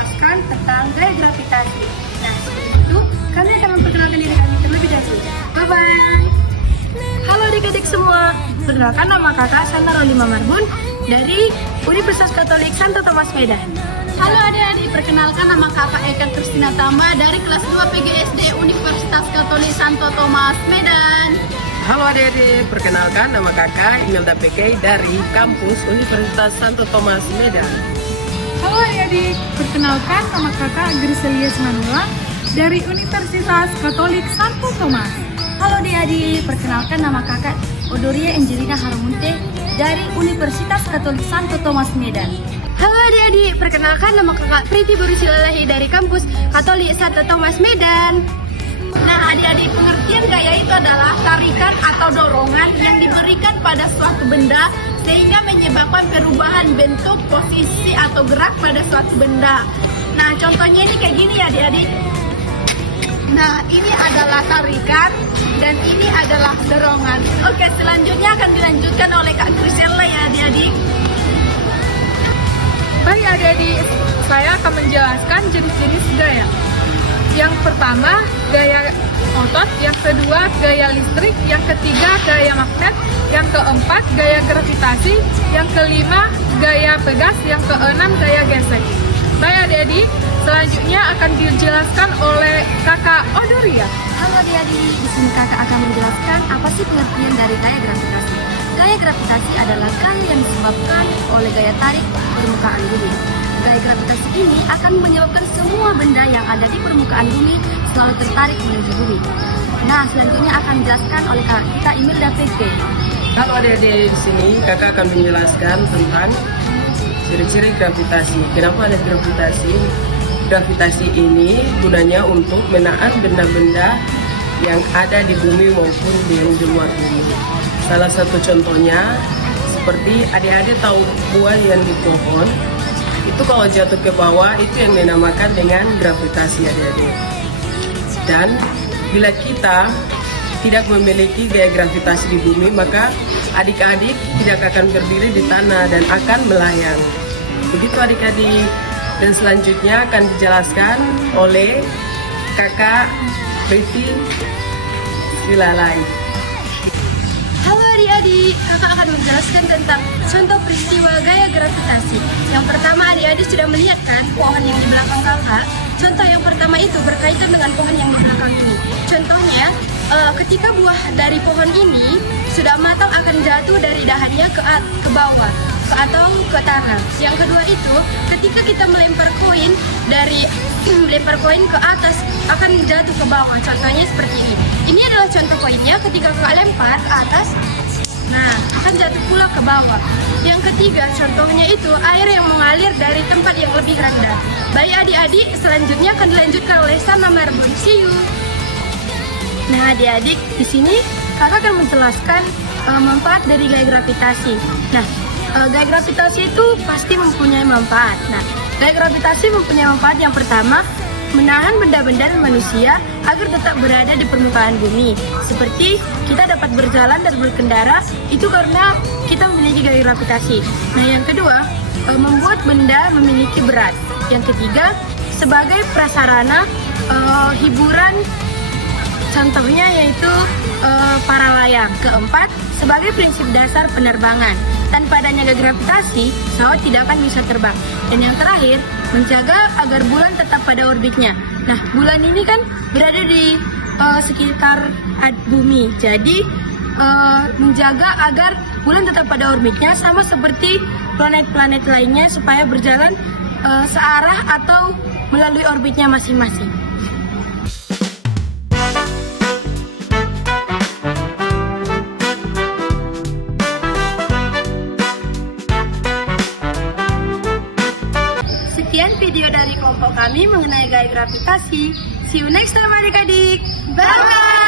menjelaskan tentang gaya gravitasi. Nah, sebelum itu, kami akan memperkenalkan diri kami terlebih dahulu. Bye-bye! Halo adik-adik semua, perkenalkan nama kakak Santa Rolima Marbun dari Universitas Katolik Santo Thomas Medan. Halo adik-adik, perkenalkan nama kakak Eka Kristina Tama dari kelas 2 PGSD Universitas Katolik Santo Thomas Medan. Halo adik-adik, perkenalkan nama kakak Imelda PK dari kampus Universitas Santo Thomas Medan. Halo adik-adik, perkenalkan nama kakak Griselia Manula dari Universitas Katolik Santo Thomas. Halo adik-adik, perkenalkan nama kakak Odoria Angelina Haramunte dari Universitas Katolik Santo Thomas Medan. Halo adik-adik, perkenalkan nama kakak Priti Burusilalahi dari kampus Katolik Santo Thomas Medan. Nah adik-adik, pengertian gaya itu adalah tarikan atau dorongan yang diberikan pada suatu benda sehingga menyebabkan perubahan bentuk, posisi, atau gerak pada suatu benda. Nah contohnya ini kayak gini ya adik-adik. Nah ini adalah tarikan dan ini adalah dorongan. Oke, selanjutnya akan dilanjutkan oleh Kak Grisela ya adik-adik. Baik adik-adik, saya akan menjelaskan jenis-jenis gaya. Yang pertama, gaya otot. Yang kedua, gaya listrik. Yang ketiga, gaya magnet. Yang keempat, gaya gravitasi. Yang kelima, gaya pegas. Yang keenam, gaya gesek. Baik adik-adik, selanjutnya akan dijelaskan oleh kakak Odoria. Halo adik-adik, di sini kakak akan menjelaskan apa sih pengertian dari gaya gravitasi. Gaya gravitasi adalah gaya yang disebabkan oleh gaya tarik permukaan bumi. Gaya gravitasi ini akan menyebabkan semua benda yang ada di permukaan bumi selalu tertarik menuju bumi. Nah, selanjutnya akan dijelaskan oleh kakak kita Imelda PT. Halo adik-adik, di sini kakak akan menjelaskan tentang ciri-ciri gravitasi. Kenapa ada gravitasi? Gravitasi ini gunanya untuk menahan benda-benda yang ada di bumi maupun yang di luar bumi. Salah satu contohnya seperti adik-adik tahu buah yang di pohon, itu kalau jatuh ke bawah itu yang dinamakan dengan gravitasi adik-adik. Dan bila kita tidak memiliki gaya gravitasi di bumi, maka adik-adik tidak akan berdiri di tanah dan akan melayang. Begitu adik-adik. Dan selanjutnya akan dijelaskan oleh kakak Priti Silalai. Halo adik-adik, kakak akan menjelaskan tentang contoh peristiwa gaya gravitasi. Yang pertama, adik-adik sudah melihat kan pohon yang di belakang kakak. Contoh yang pertama itu berkaitan dengan pohon yang di belakang ini. Contohnya, ketika buah dari pohon ini sudah matang akan jatuh dari dahannya ke bawah atau ke tanah. Yang kedua itu, ketika kita melempar koin ke atas akan jatuh ke bawah. Contohnya seperti ini. Ini adalah contoh koinnya. Ketika kakak lempar ke atas, nah akan jatuh pula ke bawah. Yang ketiga, contohnya itu air yang mengalir dari tempat yang lebih rendah. Baik adik-adik, selanjutnya akan dilanjutkan oleh Sama Marbun. See you. Nah adik-adik, di sini kakak akan menjelaskan manfaat dari gaya gravitasi. Nah, gaya gravitasi itu pasti mempunyai manfaat. Nah, gaya gravitasi mempunyai manfaat yang pertama, menahan benda-benda dan manusia agar tetap berada di permukaan bumi. Seperti kita dapat berjalan dan berkendara, itu karena kita memiliki gaya gravitasi. Nah, yang kedua, membuat benda memiliki berat. Yang ketiga, sebagai prasarana hiburan, contohnya yaitu para layang. Keempat, sebagai prinsip dasar penerbangan. Tanpa adanya gaya gravitasi, pesawat tidak akan bisa terbang. Dan yang terakhir, menjaga agar bulan tetap pada orbitnya. Nah, bulan ini kan berada di sekitar bumi. Jadi, menjaga agar bulan tetap pada orbitnya sama seperti planet-planet lainnya supaya berjalan searah atau melalui orbitnya masing-masing. Sekian video dari kelompok kami mengenai gaya gravitasi. See you next time adik-adik. Bye-bye.